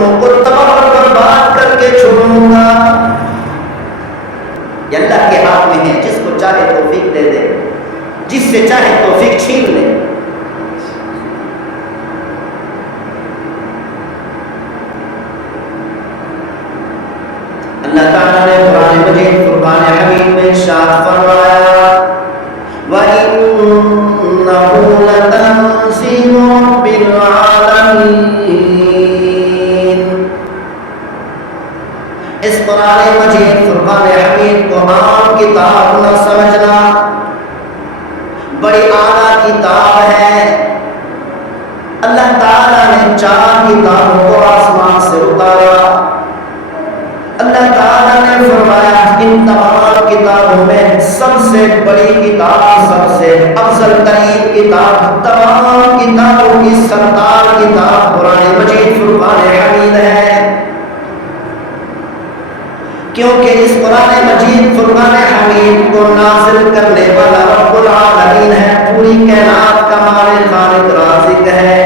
تم کو تباہ اور برباد کر کے چھوڑوں گا. یہ اللہ کے ہاتھ میں ہے، جس کو چاہے توفیق دے دے، جس سے چاہے توفیق چھین لے. اللہ تعالیٰ نے قرآن مجید فرقان حمید میں ارشاد فرمایا وَإِنَّهُ لَتَنزِيلُ رَبِّ الْعَالَمِينَ. اس قرآن مجید فرقان حمید کو عام کتاب نہ سمجھنا، بڑی اعلیٰ کتاب ہے. اللہ تعالیٰ نے 4 کتابوں کو آسمان سے اتارا. اللہ تعالیٰ نے فرمایا ان تمام کتابوں میں سب سے بڑی کتاب، سب سے افضل ترین کتاب، تمام کتابوں کی سردار کتاب قرآن مجید فرقان حمید ہے. کیونکہ اس قرآن مجید فرقان حمید کو نازل کرنے والا رب العالمین ہے، پوری کائنات کا مالک خالق رازق ہے.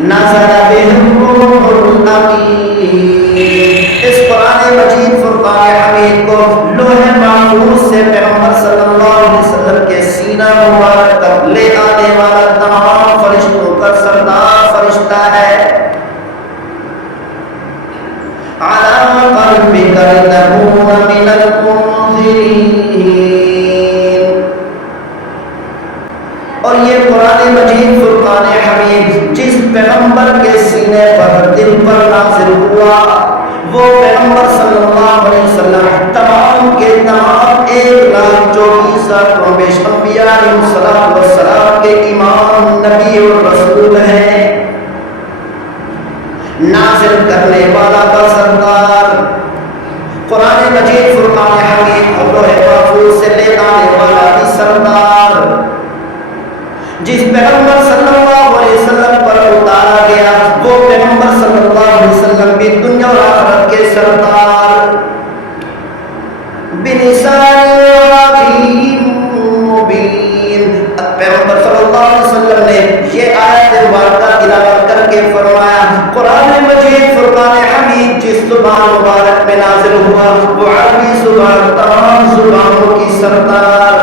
نزل به الروح الامین. اس قرآن مجید فرقان حمید کو لوح محفوظ سے پیغمبر صلی اللہ علیہ وسلم کے سینہ مبارک تک لے آنے والا تمام فرشتوں کا سردار فرشتہ ہے. علی قلبک لتکون من المنذرین. اور یہ قرآن مجید فرقان حمید جس پیغمبر کے سینے پر دل پر نازل ہوا، وہ پیغمبر صلی اللہ علیہ وسلم تمام کے تمام 1,24,000 انبیاء علیہ السلام کے امام، نبی اور رسول ہیں. نازل کرنے والا سردار قرآن مجید فرقان حمید کو لوح محفوظ سے لے آنے والا بھی سردار، جس پیغمبر صلی اللہ علیہ وسلم پر اتارا گیا وہ پیغمبر صلی اللہ علیہ وسلم بھی دنیا اور آخرت کے سردار. بِلِسَانٍ عَرَبِيٍّ مُبِينٍ. پیغمبر صلی اللہ علیہ وسلم نے یہ آیت مبارکہ تلاوت کر کے فرمایا قرآن مجید فرقان حمید جس زبان مبارک میں نازل ہوا وہ عربی زبان تمام زبانوں کی سردار.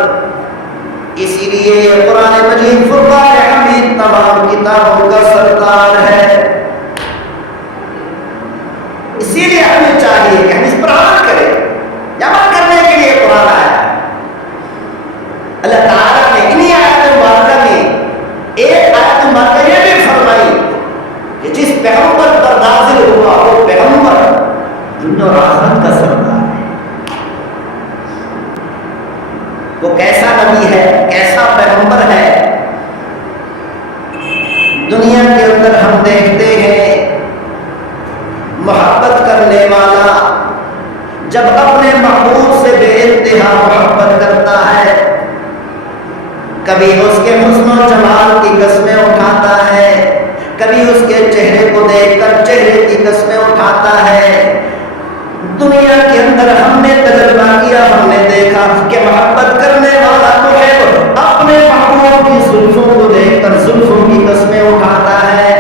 اسی لیے قرآن مجید فرقان حمید تمام کتابوں کا سردار ہے. اسی لیے ہمیں چاہیے کہ ہم اس پر عمل کریں. عمل کرنے کے لیے قرآن آیا ہے. اللہ تعالیٰ نے انہی آیت مبارکہ میں ایک آیت مبارکہ یہ بھی فرمائی کہ جس پیغمبر پر نازل ہوا وہ پیغمبر دنیا اور آخرت کا سردار ہے. وہ کیسا نبی ہے، کیسا پیغمبر ہے. دنیا کے اندر ہم دیکھتے ہیں محبت کرنے والا جب اپنے محبوب سے بے انتہا محبت کرتا ہے، کبھی اس کے حسن و جمال کی قسمیں اٹھاتا ہے، کبھی اس کے چہرے کو دیکھ کر چہرے کی قسمیں اٹھاتا ہے. دنیا کے اندر ہم نے تجربہ کیا، ہم نے دیکھا کہ محبت کرنے والا تو ہے اپنے محبوب کی زلفوں کو دیکھ کر زلفوں کی قسمیں اٹھاتا ہے.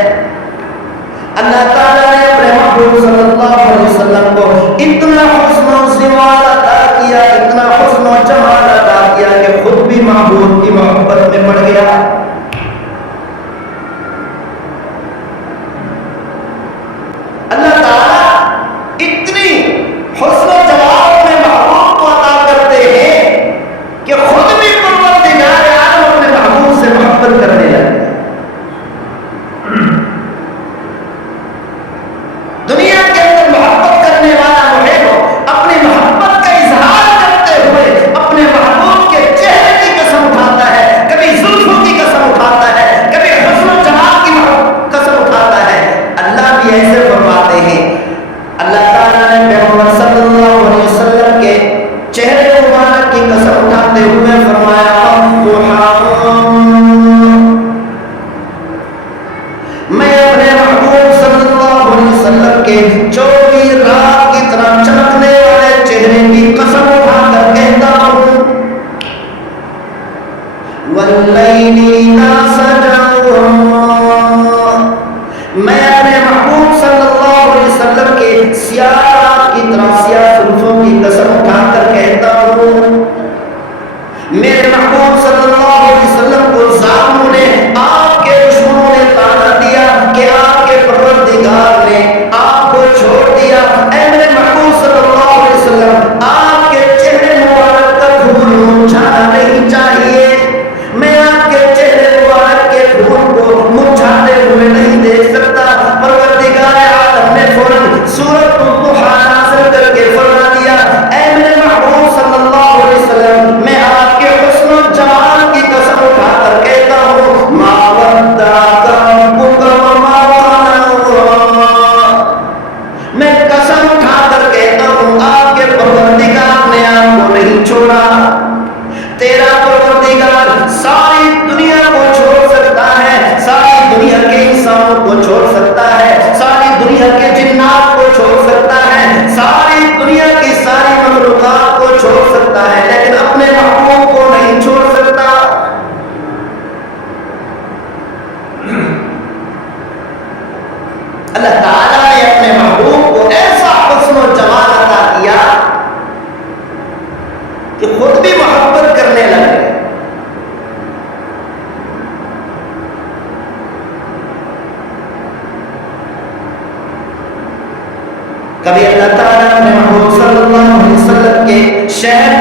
اللہ تعالیٰ نے اپنے محبوب صلی اللہ علیہ وسلم کو اتنا حسن و جمال عطا کیا، اتنا حسن و جمال عطا کیا کہ خود بھی محبوب کی محبت میں پڑ گیا. اللہ تعالیٰ اتنی حسن و جمال میں محبوب کو عطا کرتے ہیں کہ خود بھی پروردگار عالم اپنے محبوب سے محبت کرنے لگے. دنیا کے اندر محبت کرنے والا محب اپنی محبت کا اظہار کرتے ہوئے اپنے محبوب کے چہرے کی قسم اٹھاتا ہے، کبھی زلفوں کی قسم اٹھاتا ہے، کبھی حسن و جمال کی قسم اٹھاتا ہے. اللہ بھی ایسے فرماتے ہیں. اللہ تعالیٰ نے پیغمبر صلی اللہ علیہ وسلم کے چہرے مبارک کی قسم اٹھاتے ہوئے فرمایا میں اپنے محبوب صلی اللہ علیہ وسلم کے 24 رات کی طرح چمکنے والے چہرے کی قسم اٹھا کر کہتا ہوں واللیل اذا سجا میں اپنے محبوب صلی اللہ علیہ وسلم کے سیاہ رات کی طرح سیاہ زلفوں کی قسم اٹھا کر کہتا ہوں، میرے محبوب صلی اللہ علیہ وسلم کو ظالموں نے، آپ کے دشمنوں نے طعنہ دیا کہ آپ کے پروردگار نے آپ کو چھوڑ دیا۔ اے میرے محبوب صلی اللہ علیہ وسلم، آپ کے چہرے مبارک کا پھول مرجھانا نہیں چاہیے، میں آپ کے چہرے مبارک کے پھول کو مرجھاتے ہوئے نہیں دیکھ سکتا۔ پروردگار عالم نے فوراً سورۃ الضحیٰ نازل کر کے فرما دیا، اے میرے محبوب صلی اللہ علیہ وسلم، میں آپ کے حسن و جمال کی قسم اٹھا کر کہتا ہوں، ما ودعک ربک وما قلى، میں قسم اٹھا کر کہتا ہوں آپ کے پروردگار نے آپ کو نہیں چھوڑا۔ تیرا پروردگار ساری دنیا کو چھوڑ سکتا ہے، ساری دنیا کے انسانوں کو چھوڑ سکتا ہے، ساری دنیا کے جنات کو چھوڑ سکتا ہے، ساری دنیا کی ساری مخلوقات کو چھوڑ سکتا ہے، لیکن اپنے محبوب کو نہیں چھوڑ سکتا۔ اللہ تعالیٰ نے اپنے محبوب کو ایسا حسن و جمال عطا کیا کہ خود بھی محبت کرنے لگے۔ کبھی اللہ تعالیٰ اپنے محبوب صلی اللہ علیہ وسلم کے شہر